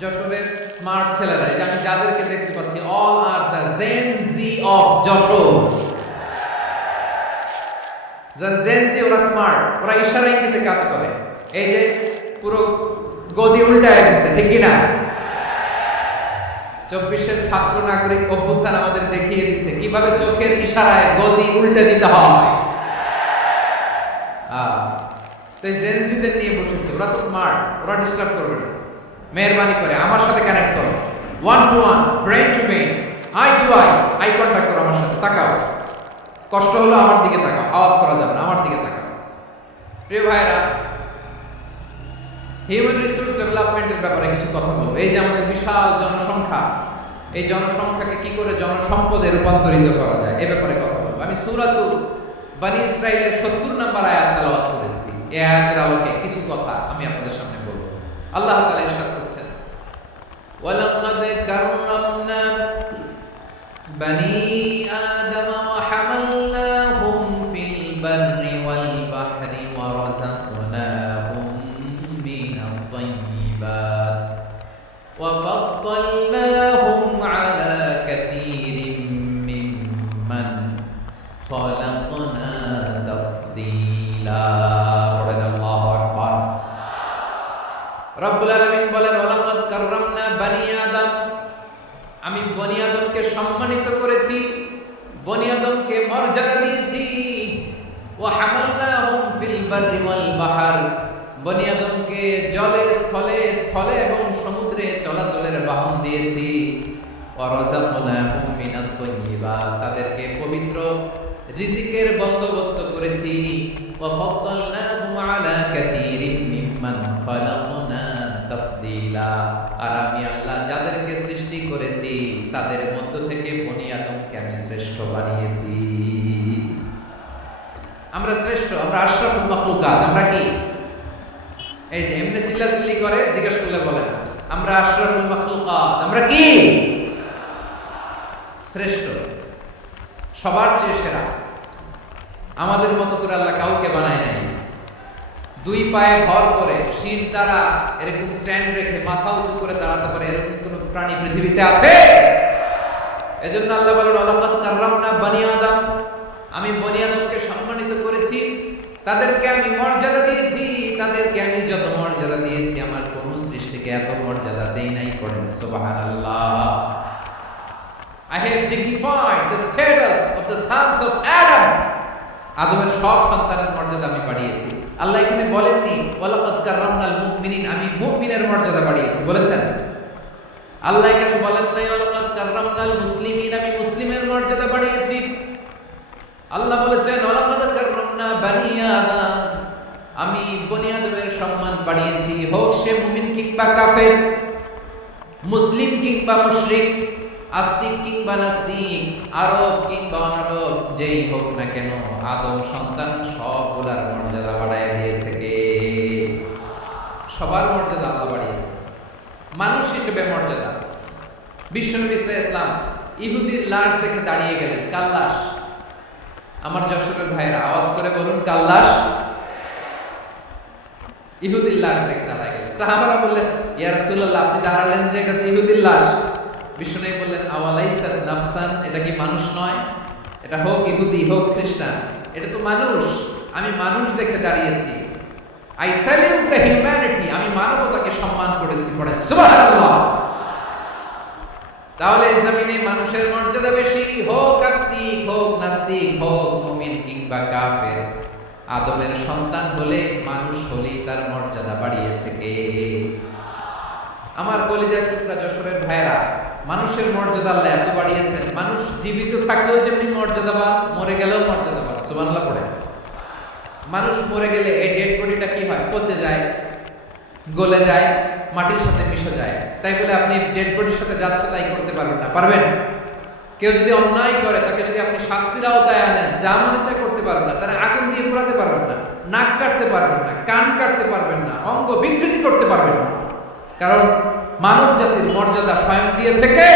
যশোরের স্মার্ট ছেলেরা, এই যে আমি যাদেরকে দেখতে পাচ্ছি, all are the Gen Z of Jessore. যারা জেন জি, ওরা স্মার্ট, ওরা ইশারা ইঙ্গিতে কাজ করে। এই যে পুরো গদি উল্টায় গেছে, ঠিক কিনা? 24-এর ছাত্র নাগরিক অভ্যুত্থান আমাদের দেখিয়ে দিচ্ছে কিভাবে চোখের ইশারায় গদি উল্টে দিতে হয়। তো জেন জিদের নিয়ে বসেছে, ওরা তো স্মার্ট, ওরা ডিস্টার্ব করবে না। মেহরবানি করে আমার সাথে কানেক্ট করো, 1 to 1, brain to brain, eye to eye contact করো আমার সাথে। তাকাও, কষ্ট হলো আমার দিকে তাকাও, আওয়াজ করা যাবে না, আমার দিকে তাকাও। প্রিয় ভাইরা, হিউম্যান রিসোর্স ডেভেলপমেন্টের ব্যাপারে কিছু কথা বলবো। এই যে আমাদের বিশাল জনসংখ্যা, এই জনসংখ্যাকে কি করে জনসম্পদে রূপান্তরিত করা যায় এ ব্যাপারে কথা বলবো। আমি সূরাতুল বনী ইসরাঈলের 70 নম্বর আয়াত তেলাওয়াত করেছি। এই আয়াতের আলোকে কিছু কথা আমি আপনাদের সামনে বলবো। আল্লাহ তাআলা ইরশাদ করছেন, ওয়ালাকাদ কাররামনা বনী আদম ওয়া হামালনাহুম ফিল বাররি ওয়াল বাহরি ওয়া রাযাকনাহুম মিনাত তাইয়্যিবাত ওয়া ফাদ্দালনাহুম আলা কাসীরিম মিম্মান খালাকনা তাফদীলা। পড়েন আল্লাহু আকবার। রব্বুল আলামিন বলেন, ওয়ালাকাদ কাররামনা বনী আদম, আমি বনী আদমকে সম্মানিত করেছি, বনী আদমকে মর্যাদা দিয়েছি। ওয়া হামালনাহুম ফিল বাররি ওয়াল বাহর, বনী আদমকে জলে স্থলে স্থলে এবং সমুদ্রে চলাচলের বাহন দিয়েছি। ওয়া রাযাকনাহুম মিনাত তাইয়্যিবাত, তাদেরকে পবিত্র রিজিকের বন্দোবস্ত করেছি। ওয়া ফাদ্দালনাহুম আলা কাসীরিম মিম্মান খালাকনা তাফদীলা, আর আমি আল্লাহ যাদেরকে সৃষ্টি করেছি তাদের মধ্য থেকে বনী আদমকে আমি শ্রেষ্ঠ বানিয়েছি। আমরা শ্রেষ্ঠ, আমরা আশরাফুল মাখলুকাত। আমরা কি? এই যে এমনি চিল্লাচিল্লি করে, জিজ্ঞেস করলে বলেন আমরা আশরাফুল মাখলুকাত। আমরা কি? শ্রেষ্ঠ, সবার চেয়ে সেরা। আমাদের মতো করে আল্লাহ কাউকে বানায় নাই। 2 পায়ে ভর করে, শির দ্বারা এরকম স্ট্যান্ড রেখে মাথা উঁচু করে দাঁড়াতে পারে এরকম কোন প্রাণী পৃথিবীতে আছে? এজন্য আল্লাহ বলেন, ওয়ালাকাদ কাররামনা বনী আদম, আমি বনী আদমকে সম্মানিত করেছি, তাদেরকে আমি মর্যাদা দিয়েছি। তাদেরকে আমি যত মর্যাদা দিয়েছি আমার কোন সৃষ্টিকে এত মর্যাদা দেই নাই। পড়েন সুবহানাল্লাহ। I have dignified the status of the sons of Adam. আদমের সব সন্তানের মর্যাদা আমি বাড়িয়েছি। আল্লাহ এখানে বলেননি ওয়ালাকাদ কাররামনাল মুমিনিন, আমি মুমিনের মর্যাদা বাড়িয়েছি, বলেছেন? আল্লাহ এখানে বলেন নাই ওয়ালাকাদ কাররামনাল মুসলিমিন, আমি মুসলিমের মর্যাদা বাড়িয়েছি। আল্লাহ বলেছেন ওয়ালাকাদ কাররামনা বনী আদম, আমি বনী আদমের সম্মান বাড়িয়েছি। হোক সে মুমিন কিংবা কাফের, মুসলিম কিংবা মুশরিক, আস্তিক কিংবা নাস্তিক, আরব কিংবা অনারব, যেই হোক না কেন আদম সন্তান সবগুলার মর্যাদা বাড়ায় দিয়েছে কে? সবার মর্যাদা আল্লাহ বাড়িয়েছে। মানুষ হিসেবে মর্যাদা, বিশ্বনবী সাল্লাল্লাহু আলাইহি ওয়াসাল্লাম ইহুদির লাশ দেখে দাঁড়িয়ে গেলেন। কার লাশ? আমার যশোরের ভাইরা আওয়াজ করে বলুন, কার লাশ? ইহুদির লাশ দেখে দাঁড়িয়ে গেলেন। সাহাবারা বললেন, ইয়া রাসূলুল্লাহ, আপনি দাঁড়ালেন যে, এটা তো ইহুদির লাশ। বিষ্ণু বললেন, আওয়ালাইসা নাফসান, এটা কি মানুষ নয়? এটা হোক ইহুদি হোক খ্রিস্টান, এটা তো মানুষ। আমি মানুষ দেখে দাঁড়িয়েছি। আই স্যালিউট দ্য হিউম্যানিটি, আমি মানবতাকে সম্মান করেছি। পড়েন সুবহানাল্লাহ। তাহলে এই জমিনে মানুষের মর্যাদা বেশি, হোক আস্তিক হোক নাস্তিক, হোক মুমিন কিংবা কাফের। আদমের সন্তান হলে, মানুষ হলেই তার মর্যাদা বাড়িয়েছে কে? আমার কলিজার টুকরা যশোরের ভাইরা, মানুষের মর্যাদা আল্লাহ এত বাড়িয়েছেন, মানুষ জীবিত থাকলেও যেমনি মর্যাদাবান, মরে গেলেও মর্যাদাবান। সুবহানাল্লাহ পড়ে। মানুষ মরে গেলে এই ডেড বডিটা কি হয়? পচে যায়, গলে যায়, মাটির সাথে মিশে যায়। তাই বলে আপনি ডেড বডির সাথে যাচ্ছে তাই করতে পারবেন না। পারবেন? কেউ যদি অন্যায় করে, তাকে যদি আপনি শাস্তির আওতায় আনেন, যা মনে চায় করতে পারবেন না। তারা আগুন দিয়ে পোড়াতে পারবেন না, নাক কাটতে পারবেন না, কান কাটতে পারবেন না, অঙ্গ বিকৃতি করতে পারবেন না। কারণ মানব জাতির মর্যাদা স্বয়ং দিয়েছে কে?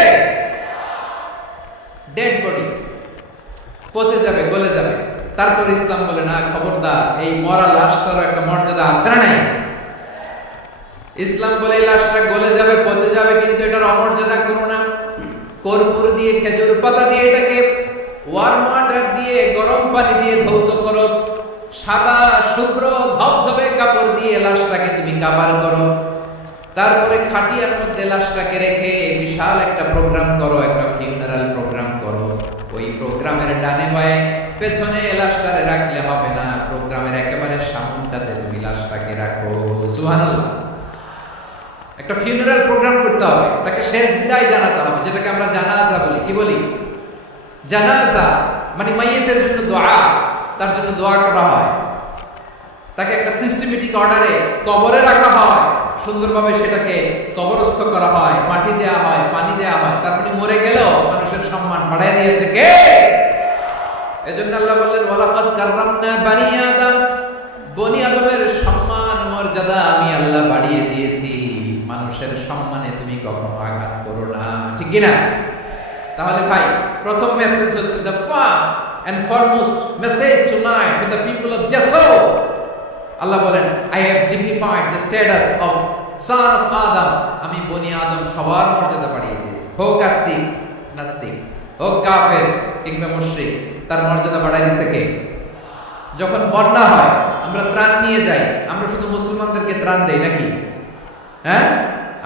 ডেড বডি পচে যাবে, গলে যাবে, তারপর ইসলাম বলে না, খবরদার, এই মরা লাশটারও একটা মর্যাদা আছে না নাই? ইসলাম বলে এই লাশটা গলে যাবে, পচে যাবে, কিন্তু এটার অমর্যাদা করো না। কর্পূর দিয়ে, খেজুর পাতা দিয়ে এটাকে ওয়ার্ম ওয়াটার দিয়ে, গরম পানি দিয়ে ধৌত করো। সাদা শুভ্র ধবধবে কাপড় দিয়ে লাশটাকে তুমি কাভার করো। তারপরে খাটিয়ার মধ্যে লাশটাকে রেখে বিশাল একটা প্রোগ্রাম করো, একটা ফিউনারাল প্রোগ্রাম করো। ওই প্রোগ্রামের ডানে বায়ে পেছনে লাশটারে রাখলে হবে না, প্রোগ্রামের একেবারে সামনটাতে তুমি লাশটাকে রাখো। সুবহানাল্লাহ। একটা ফিউনারাল প্রোগ্রাম করতে হবে, তাকে শেষ বিদায় জানাতে হবে, যেটাকে আমরা জানাজা বলি। কি বলি? জানাজা মানে মাইয়িতের জন্য দোয়া, তার জন্য দোয়া করা হয়, তাকে একটা সিস্টেমেটিক অর্ডারে কবরে রাখা হয়, সুন্দরভাবে সেটাকে কবরস্থ করা হয়, মাটি দেয়া হয়, পানি দেয়া হয়। তার মানে মরে গেলেও মানুষের সম্মান বাড়ায় দিয়েছে কে? এজন্য আল্লাহ বললেন ওয়ালাকাদ কাররামনা বানি আদম, বনি আদমের সম্মান মর্যাদা আমি আল্লাহ বাড়িয়ে দিয়েছি। মানুষের সম্মানে তুমি কখনো আঘাত করো না, ঠিক কি না? তাহলে ভাই, প্রথম মেসেজ হচ্ছে the first and foremost message tonight to the people of Jassur. আল্লাহ বলেন I have dignified the status of son of Adam. আমি বনি আদম সবার মর্যাদা বাড়িয়ে দিয়েছি। হোক আস্তিক নাস্তিক, হোক কাফের কিংবা মুশরিক, তার মর্যাদা বাড়াই দিয়েছে কে? যখন বন্যা হয় আমরা ত্রাণ নিয়ে যাই, আমরা শুধু মুসলমানদেরকে ত্রাণ দেই নাকি? হ্যাঁ,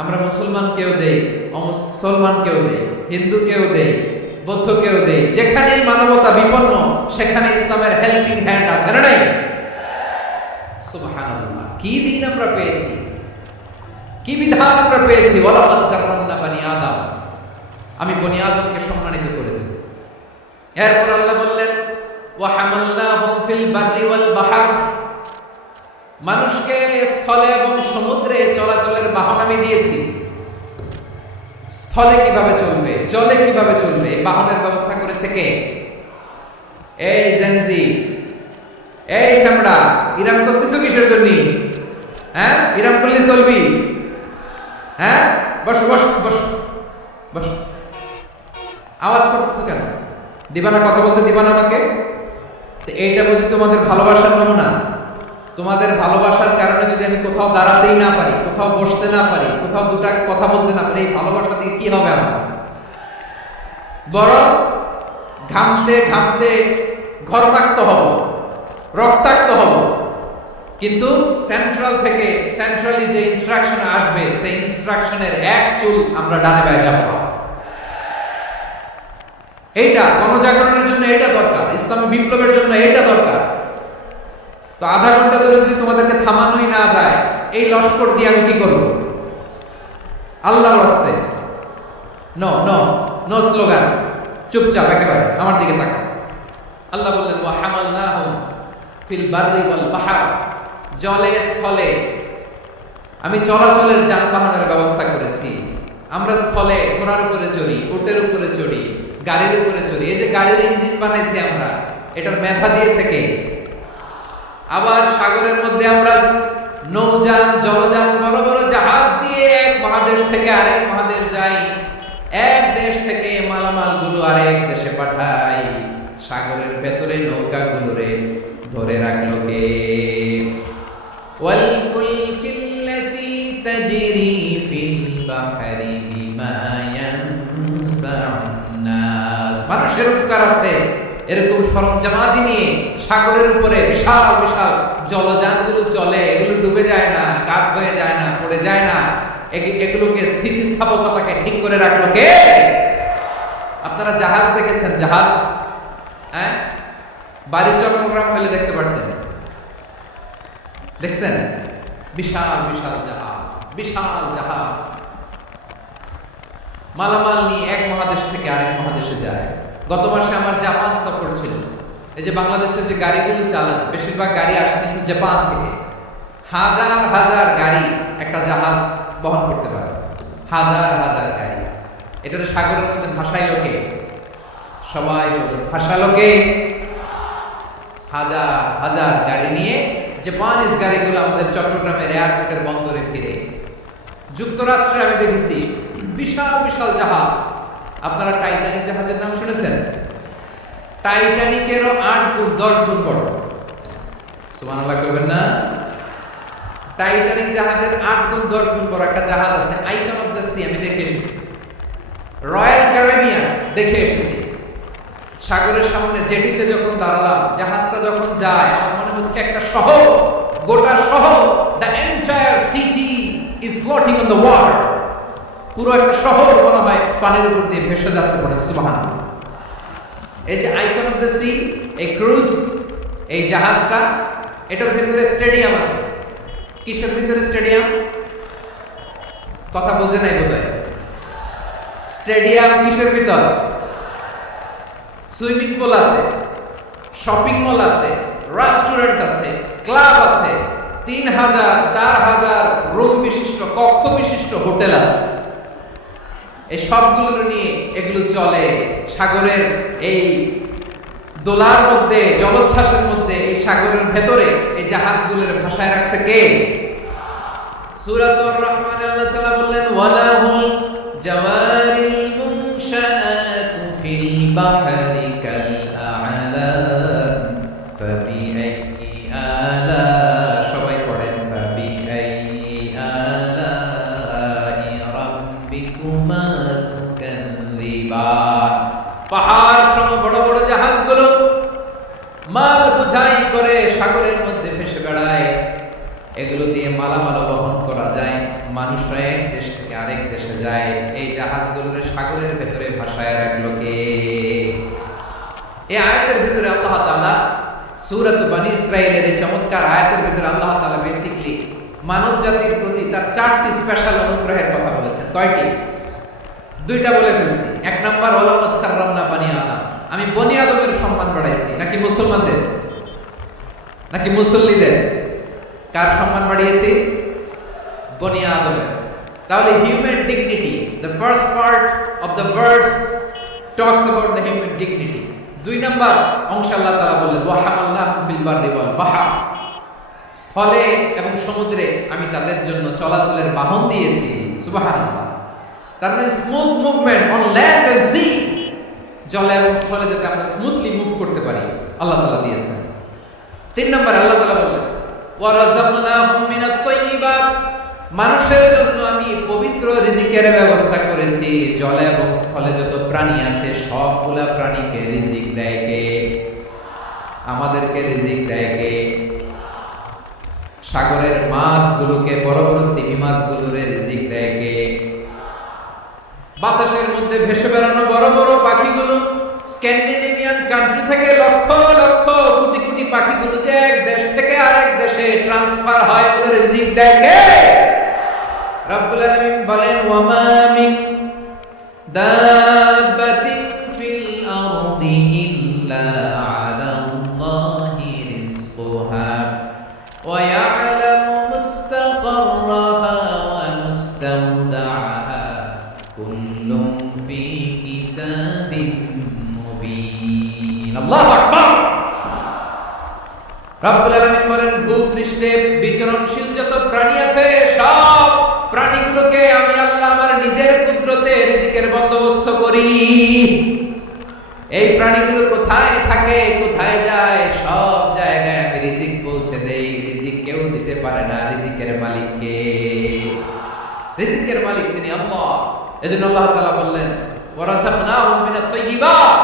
আমরা মুসলমান কেউ দেই, অমুসলমান কেউ দেই, হিন্দু কেউ দেই, বৌদ্ধ কেউ দেই। যেখানে মানবতা বিপন্ন সেখানে ইসলামের হেল্পিং হ্যান্ড আছে না নাই? সুবহানাল্লাহ। কি দিন আমরা পেয়েছি, কি বিধান আমরা পেয়েছি। ওয়ালাকাদ কাররামনা বানি আদম, আমি বনি আদমকে সম্মানিত করেছি। এরপর আল্লাহ বললেন ওয়া হামালনাহুম ফিল বাররি ওয়াল বাহর, মানুষকে স্থলে এবং সমুদ্রে চলাচলের বাহন আমি দিয়েছি। স্থলে কিভাবে চলবে, জলে কিভাবে চলবে, এই বাহনের ব্যবস্থা করেছে কে? এই জেনজি, এই সামড়া, ইরাম করতেছো কিসের জন্য? হ্যাঁ, ইরাম করলে চলবি? হ্যাঁ, বস বস বস বস। আওয়াজ করতেছো কেন? দিবানা, কথা বলতে দিবানা আমাকে? তো এইটা বুঝি তোমাদের ভালোবাসার নমুনা? তোমাদের ভালোবাসার কারণে যদি আমি কোথাও দাঁড়াতেই না পারি, কোথাও বসতে না পারি, কোথাও দুটা কথা বলতে না পারি, এই ভালোবাসা থেকে কি হবে আমার? বরং ঘামতে ঘামতে ঘর্মাক্ত হব, রক্তাক্ত হব। কিন্তু সেন্ট্রাল থেকে, সেন্ট্রালি যে ইনস্ট্রাকশন আসবে, সেই ইনস্ট্রাকশনের এক চুল আমরা ডানে বায়ে যাব না। এইটা গণজাগরণের জন্য এইটা দরকার, ইসলামী বিপ্লবের জন্য এইটা দরকার। তো আধা ঘন্টা ধরে যদি তোমাদেরকে থামানোই না যায়, এই লস্কর দিয়ে আমি কি করব? আল্লাহর রাস্তে নো নো নো স্লোগান, চুপচাপ একেবারে আমার দিকে তাকা। আল্লাহ বললেন ওয়া হামালনাহুম ফিল বাররি ওয়াল বাহর, জলে স্থলে আমি চলাচলের যানবাহনের ব্যবস্থা করেছি। আমরা স্থলে ঘোড়ার উপরে চড়ি, উটের উপরে চড়ি, গাড়ির উপরে চড়ি। এই যে গাড়ির ইঞ্জিন বানাইছি আমরা, এটার মেধা দিয়েছে কে? আবার সাগরের মধ্যে আমরা নৌযান, জলযান, বড় বড় জাহাজ দিয়ে এক মহাদেশ থেকে আরেক মহাদেশ যাই, এক দেশ থেকে মালামাল গুলো আরেক দেশে পাঠাই। সাগরের ভেতরে নৌকা গুলোরে ধরে রাখলো কে? ওয়াল ফুলকিল্লাতী তাজরি ফিল বাহরি বিমা ইয়ানফাউন নাস, মানুষের উপকার আছে এরকম সরঞ্জামাদি নিয়ে সাগরের উপরে বিশাল বিশাল জলযানগুলো চলে। এগুলো ডুবে যায় না, কাজ হয়ে যায় না, পড়ে যায় না। এগুলোকে স্থিতিস্থাপকতাকে ঠিক করে রাখলো কে? আপনারা জাহাজ দেখেছেন? জাহাজ, হ্যাঁ, বাড়ি চট্টগ্রাম হলে দেখতে পারতেন, দেখছেন? বিশাল বিশাল জাহাজ, বিশাল জাহাজ মালামাল নিয়ে এক মহাদেশ থেকে আরেক মহাদেশে যায়। গত মাসে আমার জাপান সফর ছিল। এই যে বাংলাদেশে যে গাড়িগুলো চালান, বেশিরভাগ গাড়ি আসে কিন্তু জাপান থেকে। হাজার হাজার গাড়ি একটা জাহাজ বহন করতে পারে, হাজার হাজার গাড়ি। এটার সাগরের মধ্যে ভাসাইলো কে? সবাই বলুন, ভাসালো কে? হাজার হাজার গাড়ি নিয়ে জাপানিজ গাড়িগুলো আমাদের চট্টগ্রামের এয়ারপোর্টের বন্দরে ফিরে। যুক্তরাষ্ট্রে আমি দেখেছি বিশাল বিশাল জাহাজ। আপনারা টাইটানিক জাহাজের নাম শুনেছেন? টাইটানিকেরও 8 গুণ 10 গুণ বড়। সুবহানাল্লাহ করবেন না? টাইটানিক জাহাজের 8 গুণ 10 গুণ বড় একটা জাহাজ আছে, আইকন অফ দ্য সি, আমি দেখে এসেছি। রয়্যাল ক্যারিবিয়ান দেখে এসেছি। সাগরের সামনে জেটিতে যখন দাঁড়ালাম, জাহাজটা যখন যায়, আমার মনে হচ্ছে একটা শহর, গোটা শহর, the entire city is floating on the water. পুরো একটা শহর মনে হয় পানির উপর দিয়ে ভেসে যাচ্ছে। বলেন সুবহানাল্লাহ। এই যে আইকন অফ দ্য সি, এই ক্রুজ, এই জাহাজটা, এটার ভিতরে স্টেডিয়াম আছে। কিসের ভিতরে স্টেডিয়াম? কথা বোঝে নাই বোধহয়। স্টেডিয়াম কিসের ভিতর? সুইমিং পুল আছে, শপিং মল আছে, রেস্টুরেন্ট আছে, ক্লাব আছে, 3000 4000 রুম বিশিষ্ট, কক্ষ বিশিষ্ট হোটেল আছে। এই সবগুলো নিয়ে এগুলো চলে সাগরের এই দোলার মধ্যে, জলোচ্ছ্বাসের মধ্যে, এই সাগরের ভেতরে এই জাহাজগুলোর ভাষায় রাখছে কে? সূরাতুর রহমান আল্লাহ তাআলা বললেন, ওয়ালাহুল জাওয়ারিল মুনশাআতু ফিল বাহরি কাল আ'লাম ফাবিআইয়ি আলা, সবাই পড়েন, ফাবিআইয়ি আলাই রাব্বিকুমা তুকাযযিবান। পাহাড় সম বড় বড় জাহাজগুলো মাল বোঝাই করে সাগরের মধ্যে ভেসে বেড়ায়। এগুলো দিয়ে মালামাল বহন করা যায়, মানুষরা এক দেশ থেকে আরেক দেশে যায়। এই জাহাজগুলোর সাগরের ভেতরে ভাসায় রাখলো কে? এই আয়াতের ভিতরে আল্লাহ তাআলা সূরাত বনী ইসরাঈলের এই চমৎকার আয়াতের ভিতরে আল্লাহ তাআলা বেসিক্যালি মানব জাতির প্রতি তার 4টি স্পেশাল অনুগ্রহের কথা বলেছেন। কয়টি? 2টা বলে ফেলছি। 1 নাম্বার, ওয়ালাকাদ কাররামনা বনী আদম, আমি বনী আদমের সম্মান বাড়াইছি। নাকি মুসলমানদের? নাকি মুসল্লিদের? কার সম্মান বাড়িয়েছি? বনী আদমের। তাহলে human dignity, the first part of the verse talks about the human dignity. 2 number অংশে আল্লাহ তাআলা বললেন, ওয়া হামালনাহুম ফিল বাররি ওয়াল বাহর, স্থলে এবং সমুদ্রে আমি তাদের জন্য চলাচলের বাহন দিয়েছি। সুবহানাল্লাহ। তার মানে smooth movement on land and sea, জলে এবং স্থলে যাতে আমরা স্মুথলি মুভ করতে পারি আল্লাহ তাআলা দিয়েছেন। 3 নাম্বার আল্লাহ তাআলা বললেন, ওয়া রাযাকনাহুম মিনাত তাইয়্যিবাত, মানুষের জন্য আমি পবিত্র রিজিকের ব্যবস্থা করেছি। জলে এবং স্থলে যত প্রাণী আছে সবগুলা প্রাণীকে রিজিক দেয় কে? আমাদেরকে রিজিক দেয় কে? সাগরের মাছগুলোকে, বড় বড় তিমি মাছগুলোরে রিজিক দেয় কে? বাতাসের মধ্যে ভেসে বেড়ানো বড় বড় পাখিগুলো, স্ক্যান্ডিনেভিয়ান কান্ট্রি থেকে লক্ষ লক্ষ কোটি কোটি পাখিগুলো যে এক দেশ থেকে আরেক দেশে ট্রান্সফার হয়, ওদের রিজিক দেয় কে? রব্বুল আলামিন বলেন, ওয়া মা মিন দাব্বাতিন ফিল আরদি ইল্লা আলাল্লাহি রিজকুহা ওয়া ইয়ালামু মুস্তাকাররাহা ওয়া মুস্তাওদাআহা কুল্লুম ফি কিতাবিন মুবিন। আল্লাহু আকবার। রব্বুল আলামিন বলেন, ভূপৃষ্ঠে বিচরণশীল যত প্রাণী আছে সব প্রাণীগুলোকে আমি আল্লাহ আমার নিজের কুদরতে রিজিকের বন্দোবস্ত করি। এই প্রাণীগুলো কোথায় থাকে, কোথায় যায়, সব জায়গায় আমি রিজিক পৌঁছে দেই। রিজিক কেউ দিতে পারে না, রিজিকের মালিক কে? রিজিকের মালিক তিনি আল্লাহ। এজন্য আল্লাহ তাআলা বললেন, ওয়া রাযাকনাহুম মিনাত তাইয়্যিবাত।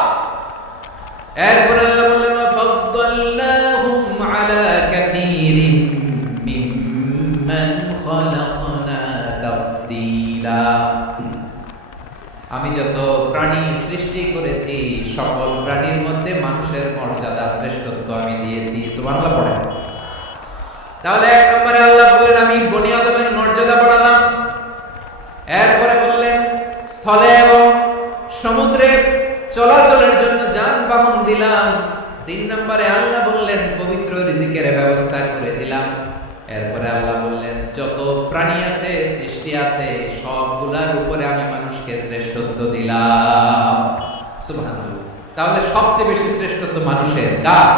এরপর আল্লাহ বললেন, ওয়া ফাদ্দালনাহুম আলা কাসীরিম মিম্মান খালাকনা তাফদীলা। আমি যত প্রাণী সৃষ্টি করেছি সকল প্রাণীর মধ্যে মানুষের মর্যাদা, শ্রেষ্ঠত্ব আমি দিয়েছি। সুবহানাল্লাহ পড়েন। তাহলে 1 নম্বরে আল্লাহ বললেন, আমি বনী আদমের মর্যাদা বাড়ালাম। এরপরে বললেন, স্থলে এবং সমুদ্রে চলাচলের জন্য যানবাহন দিলাম। 3 নম্বরে আল্লাহ বললেন, পবিত্র রিজিকের ব্যবস্থা করে দিলাম। এরপরে আল্লাহ বললেন, যত প্রাণী আছে, সৃষ্টি আছে, সবগুলার উপরে আমি মানুষকে শ্রেষ্ঠত্ব দিলাম। সুবহানাল্লাহ। তাহলে সবচেয়ে বেশি শ্রেষ্ঠত্ব মানুষের। কার?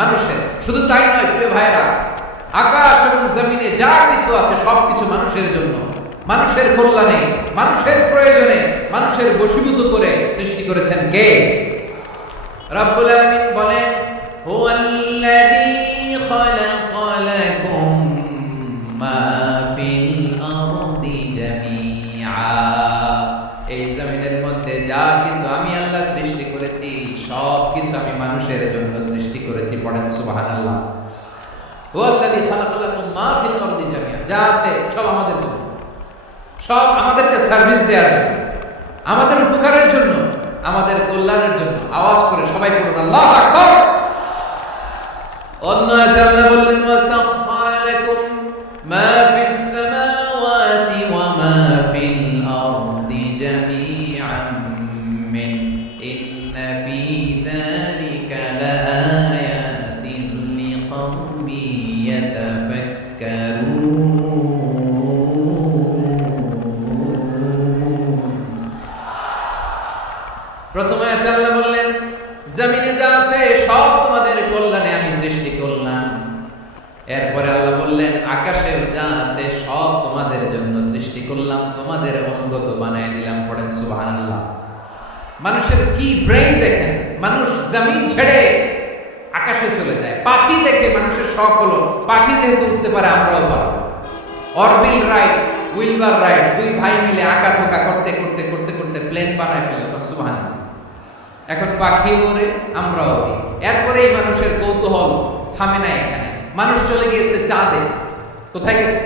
মানুষের। শুধু তাই নয় প্রিয় ভাইরা, আকাশ এবং জমিনে যা কিছু আছে সবকিছু মানুষের জন্য, মানুষের কল্যাণে, মানুষের প্রয়োজনে, মানুষের বশীভূত করে সৃষ্টি করেছেন কে? রব্বুল আলামিন বলেন, হুয়াল্লাযী খালাকা লাকুম মা ফিল আরদি জামিআ। এই জমিনের মধ্যে যা কিছু আমি আল্লাহ সৃষ্টি করেছি সব কিছু আমি মানুষের জন্য সৃষ্টি করেছি। পড়েন সুবহানাল্লাহ। হুয়াল্লাযী খালাকা লাকুম মা ফিল আরদি জামিআ, যা আছে সব আমাদের জন্য, সব আমাদেরকে সার্ভিস দেওয়ার জন্য, আমাদের উপকারের জন্য, আমাদের কল্যাণের জন্য। আওয়াজ করে সবাই পড়ুন আল্লাহু আকবার। অন্য আয়াতে আল্লাহ বললেন, ওয়াসাখখারা লাকুম মা ফিস সামাওয়াতি ওয়া মা ফিল আরদি জামিআন মিন ইন্না ফি যালিকা লাআয়াতিন লিকাওমিন ইয়াতাফাক্কারুন। প্রথমে আল্লাহ বললেন, জমিনে যা আছে সব তোমাদের কল্যাণে আমি সৃষ্টি করলাম। এরপরে আল্লাহ বললেন, আকাশেও যা আছে সব তোমাদের জন্য সৃষ্টি করলাম, তোমাদের অনুগত বানায় দিলাম। পড়েন সুবহানাল্লাহ। মানুষের কি ব্রেইন দেখেন, মানুষ জমিন ছেড়ে আকাশে চলে যায়। পাখি দেখে মানুষের শখ হলো, পাখি যেহেতু উঠতে পারে আমরাও পারবো। অরবিল রাইট, উইলবার রাইট, দুই ভাই মিলে আঁকাঝোঁকা করতে করতে করতে করতে প্লেন বানায় ফেললো। সুবহানাল্লাহ। এখন পাখি ওড়ে, আমরাও ওড়ি। এরপরে এই মানুষের কৌতূহল থামে না এখানে। মানুষ চলে গিয়েছে চাঁদে। কোথায় গেছে?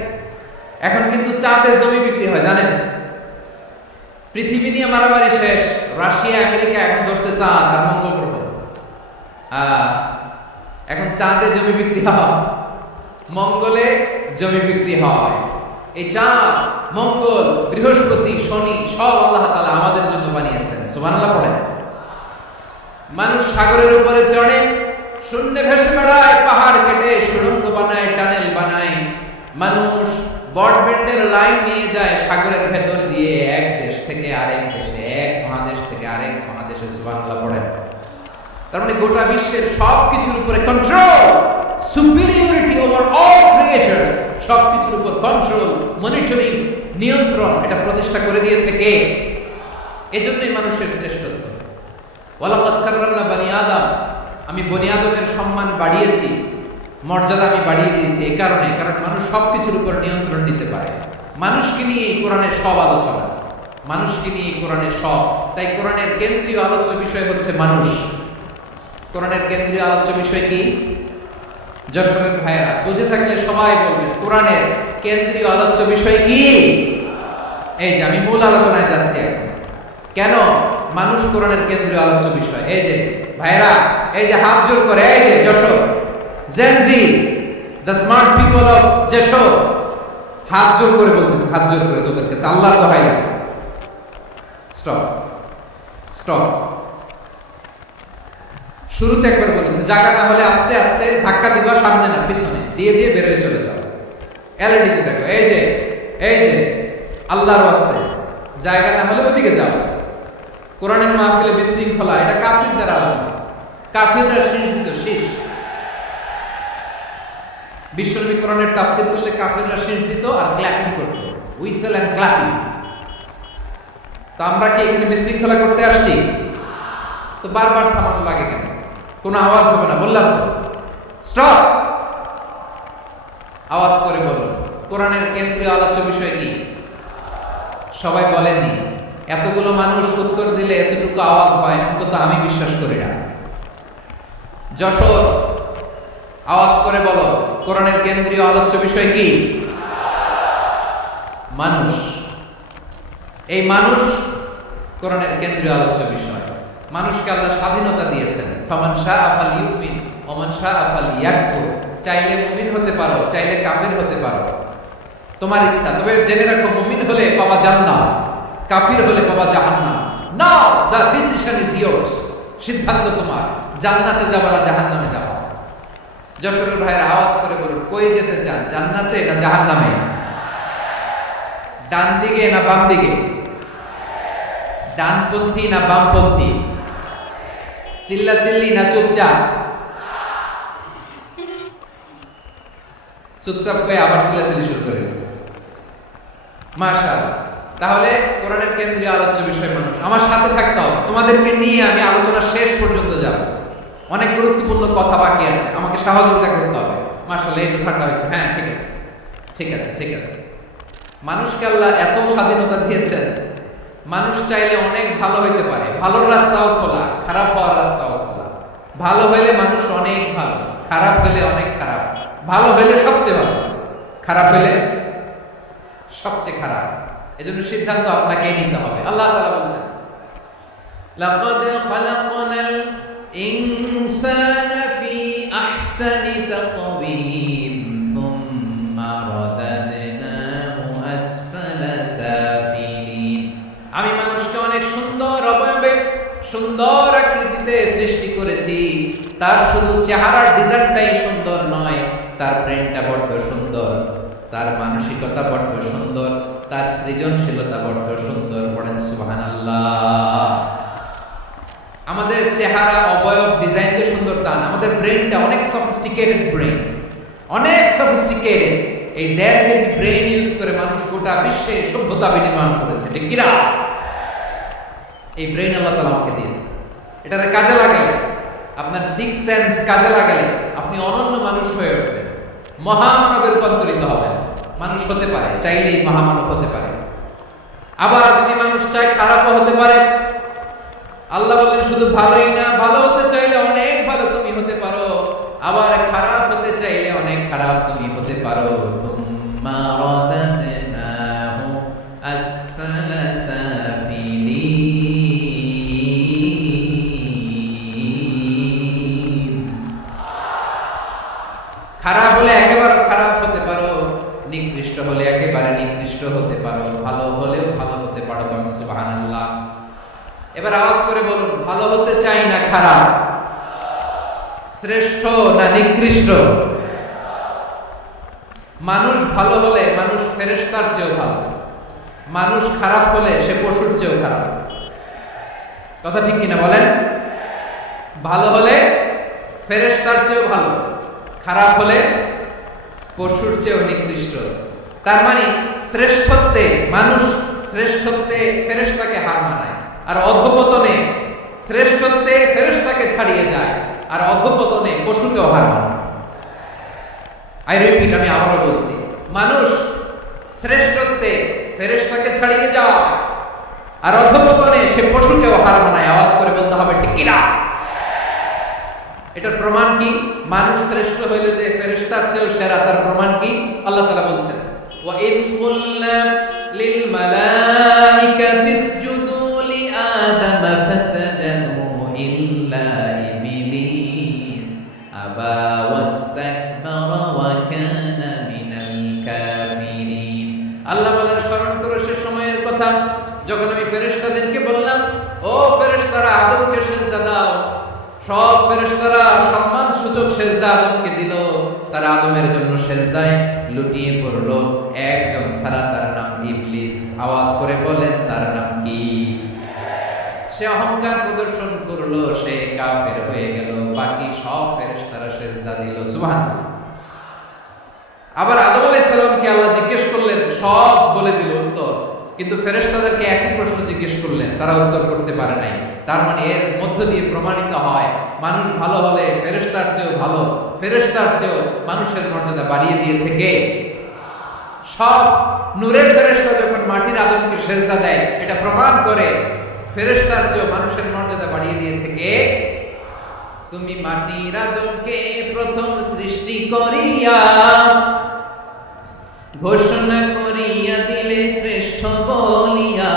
এখন কিন্তু চাঁদে জমি বিক্রি হয়, জানেন? পৃথিবী নিয়ে মারামারি শেষ। রাশিয়া আমেরিকা এখন ধরছে চাঁদ আর মঙ্গল গ্রহ। এখন চাঁদে জমি বিক্রি হয়, মঙ্গলে জমি বিক্রি হয়। এই চাঁদ, মঙ্গল, বৃহস্পতি, শনি সব আল্লাহ তাআলা আমাদের জন্য বানিয়েছেন। সুবহানাল্লাহ পড়েন। মানুষ সাগরের উপরে চড়ে, শূন্যে ভেসে বেড়ায়, পাহাড় কেটে সুড়ঙ্গ বানায়, টানেল বানায়। মানুষ ব্রডব্যান্ডের লাইন নিয়ে যায় সাগরের ভেতর দিয়ে, এক দেশ থেকে আরেক দেশে, এক মহাদেশ থেকে আরেক মহাদেশে। সুবহানাল্লাহ পড়েন। তার মানে গোটা বিশ্বের সব কিছুর উপরে control, superiority over all creatures, সব কিছুর উপর কন্ট্রোল, মনিটরিং, নিয়ন্ত্রণ, এটা প্রতিষ্ঠা করে দিয়েছে কে? এজন্যই মানুষের শ্রেষ্ঠত্ব। ওয়ালাকাদ কাররামনা বানি আদম, আমি বনি আদমের সম্মান বাড়িয়েছি, মর্যাদা আমি বাড়িয়ে দিয়েছি। এই কারণে, কারণ মানুষ সবকিছুর উপর নিয়ন্ত্রণ নিতে পারে। মানুষকে নিয়ে এই কোরআনের সব আলোচনা, মানুষকে নিয়ে কোরআনের সব। তাই কোরআনের কেন্দ্রীয় আলোচ্য বিষয় হচ্ছে মানুষ। কোরআনের কেন্দ্রীয় আলোচ্য বিষয় কি? যশোরের ভাইয়েরা বুঝে থাকলে সবাই বলবেন, কোরআনের কেন্দ্রীয় আলোচ্য বিষয় কি? এই যে আমি মূল আলোচনায় যাচ্ছি এখন। কেন মানুষ কোরআনের কেন্দ্রীয় আলোচ্য বিষয়? এই যে ভাইয়েরা, এই যে হাত জোর করে, এই যে Jessore Gen Z, the smart people of Jessore, হাত জোর করে বলতেছে, হাত জোর করে তোদের কাছে আল্লাহর দোহাই লাগে, স্টপ স্টপ। শুরুতে একবার বলেছে, জায়গা না হলে আস্তে আস্তে ধাক্কা দিবা, সামনে না পিছনে, দিয়ে দিয়ে বের হয়ে চলে যাও। এলইডিতে দেখো, এই যে এই যে আল্লাহর ওয়াস্তে জায়গা না হলে ওদিকে যাও। কোরআনের মাহফিলে বিশৃঙ্খলা, এটা কাফিরদের আলাদা। কাফিররা শীর্ষিত শীষ। বিশ্বনবী কোরআনের তাফসীর করলে কাফিররা শীষ দিত আর ক্ল্যাপিং করত, হুইসেল এন্ড ক্ল্যাপিং। তো আমরা কি এখানে বিশৃঙ্খলা করতে আসছি? তো বারবার থামানো লাগে কেন? কোনো আওয়াজ হবে না, বললাম তো, স্টপ। আওয়াজ করে বলুন, কোরআনের কেন্দ্রীয় আলোচ্য বিষয় কি? সবাই বলেননি। এতগুলো মানুষ উত্তর দিলে এতটুকু আওয়াজ হয়, অন্তত আমি বিশ্বাস করি না। যশোর, আওয়াজ করে বলো, কোরআনের কেন্দ্রীয় আলোচ্য বিষয় কি? মানুষ। এই মানুষ কোরআনের কেন্দ্রীয় আলোচ্য বিষয়। মানুষকে আল্লাহ স্বাধীনতা দিয়েছেন। ফামান শাআ ফালইউমিন ওয়া মান শাআ ফালইয়াকফুর। চাইলে মুমিন হতে পারো, চাইলে কাফের হতে পারো, তোমার ইচ্ছা। তবে জেনে রাখো, মুমিন হলে পাবা জান্নাত, কাফির হলে পাবা জাহান্নাম। নাও দ্য ডিসিশন ইজ ইয়োরস। সিদ্ধান্ত তোমার, জান্নাতে যাবা না জাহান্নামে যাবা। যশোরের ভাইয়ের আওয়াজ করে বলুন, কই যেতে চান, জান্নাতে না জাহান্নামে? ডান দিকে না বাম দিকে? ডানপন্থী না বামপন্থী? চিল্লা চিল্লি না চুপচাপ? চুপচাপ হয়ে আবার চিল্লাচিল্লি শুরু করে দিচ্ছে। মাশাআল্লাহ। তাহলে কোরআনের কেন্দ্রীয় আলোচ্য বিষয় মানুষ। আমার সাথে থাকতে হবে, তোমাদেরকে নিয়ে আমি আলোচনা শেষ পর্যন্ত যাব। অনেক গুরুত্বপূর্ণ কথা বাকি আছে, আমাকে সহযোগিতা করতে হবে। মাশাআল্লাহ, এই তো ঠান্ডা হয়েছে। হ্যাঁ, ঠিক আছে ঠিক আছে ঠিক আছে। মানুষকে আল্লাহ এত স্বাধীনতা দিয়েছেন, মানুষ চাইলে অনেক ভালো হইতে পারে। ভালোর রাস্তাও খোলা, খারাপ হওয়ার রাস্তাও খোলা। ভালো হইলে মানুষ অনেক ভালো, খারাপ হইলে অনেক খারাপ। ভালো হইলে সবচেয়ে ভালো, খারাপ হইলে সবচেয়ে খারাপ। এজন্য সিদ্ধান্ত আপনাকেই নিতে হবে। আল্লাহ তাআলা বলছেন, লাকাদ খালাকনাল ইনসানা ফি আহসানি তাকওয়িম সুম্মা রাদাদনাহু আসফালা সাফিলিন। আমি মানুষকে অনেক সুন্দর অবয়বে, সুন্দর আকৃতিতে সৃষ্টি করেছি। তার শুধু চেহারার ডিজাইনটাই সুন্দর নয়, তার ব্রেনটা বড্ড সুন্দর, তার মানসিকতা বড্ড সুন্দর, তার সৃজনশীলতা বড্ড সুন্দর। পড়েন সুবহানাল্লাহ। আমাদের চেহারা, অবয়ব, ডিজাইন যে সুন্দর তা না, আমাদের ব্রেনটা অনেক সফিস্টিকেটেড ব্রেন, অনেক সফিস্টিকেটেড। এই 1.5 কেজি ব্রেন ইউজ করে মানুষ গোটা বিশ্বে সভ্যতা বিনির্মাণ করেছে, ঠিক কিনা? এই ব্রেন আল্লাহ তাআলা আমাকে দিয়েছে। এটারে কাজে লাগালে, আপনার 6 সেন্স কাজে লাগালে আপনি অনন্য মানুষ হয়ে উঠবেন, মহামানবে রূপান্তরিত হবেন। মানুষ হতে পারে, চাইলেই মহামানব হতে পারে। আবার যদি মানুষ চায় খারাপও হতে পারে। আল্লাহ বলেন শুধু ভালোই না, ভালো হতে চাইলে অনেক ভালো তুমি হতে পারো, আবার খারাপ হতে চাইলে অনেক খারাপ তুমি হতে পারো। সুম্মা রাদাদনাহু আসফালা সাফিলিন। খারাপ হলে একেবারে খারাপ হতে পারো, নিকৃষ্ট হলে একেবারে নিকৃষ্ট হতে পারো, ভালো হলেও ভালো হতে পারো। সুবহানাল্লাহ। এবার আওয়াজ করে বলুন, ভালো হতে চাই না খারাপ? শ্রেষ্ঠ না নিকৃষ্ট? মানুষ ভালো হলে মানুষ ফেরেশতার চেয়েও ভালো, মানুষ খারাপ হলে সে পশুর চেয়েও খারাপ। কথা ঠিক কিনা বলেন? ভালো হলে ফেরেশতার চেয়েও ভালো, খারাপ হলে পশুর চেয়েও নিকৃষ্ট। তার মানে শ্রেষ্ঠত্বে মানুষ, শ্রেষ্ঠত্বে ফেরেশতাকে হার মানায়, আর অধপতনে শ্রেষ্ঠত্বে ফেরেশতাকে ছাড়িয়ে যায়, আর অধপতনে পশুকেও হার মানায়। আই রিপিট, আমি আবারও বলছি, মানুষ শ্রেষ্ঠত্বে ফেরেশতাকে ছাড়িয়ে যায়, আর অধপতনে সে পশুকেও হার মানায়। আওয়াজ করে বলতে হবে, ঠিক কিনা? এটার প্রমাণ কি? মানুষ শ্রেষ্ঠ হইলে যে ফেরেশতার চেয়েও সেরা, তার প্রমাণ কি? আল্লাহ তাআলা বলছেন, ওয়া ইয কুলনা লিল মালাইকাতি ইসজুদু লি আদম ফাসাজাদু ইল্লা ইবলিস আবা ওয়াস্তাকবারা ওয়া কানা মিনাল কাফিরিন। আল্লাহ বলেন, স্মরণ করো সে সময়ের কথা যখন আমি ফেরেশতাদেরকে বললাম, ও ফেরেশতারা আদমকে সিজদা দাও। সব ফেরেশতারা সম্মান সূচক সিজদা আদমকে দিল, তারা আদমের জন্য সিজদায় লুটিয়ে পড়লো, একজন ছাড়া, তার নাম ইবলিস। আওয়াজ করে বলেন, তার নাম কি? সে অহংকার প্রদর্শন করলো, সে কাফের হয়ে গেল। বাকি সব ফেরেশতারা সিজদা দিল। সুবহানাল্লাহ। আবার আদম আলাইহিস সালামকে আল্লাহ জিজ্ঞেস করলেন, সব বলে দিল উত্তর, কিন্তু ফেরেশতাদেরকে একই প্রশ্ন জিজ্ঞেস করলেন, তারা উত্তর করতে পারে নাই। তার মানে এর মধ্য দিয়ে প্রমাণিত হয়, মানুষ ভালো হলে ফেরেশতার চেয়েও ভালো, ফেরেশতার চেয়েও মানুষের মর্যাদা বাড়িয়ে দিয়েছে কে? সব নূরের ফেরেশতা যখন মাটির আদমকে সিজদা দেয়, এটা প্রমাণ করে ফেরেশতার চেয়েও মানুষের মর্যাদা বাড়িয়ে দিয়েছে কে? তুমি মাটির আদমকে প্রথম সৃষ্টি করিয়া ঘোষণা করিয়া দিলে শ্রেষ্ঠ বলিয়া,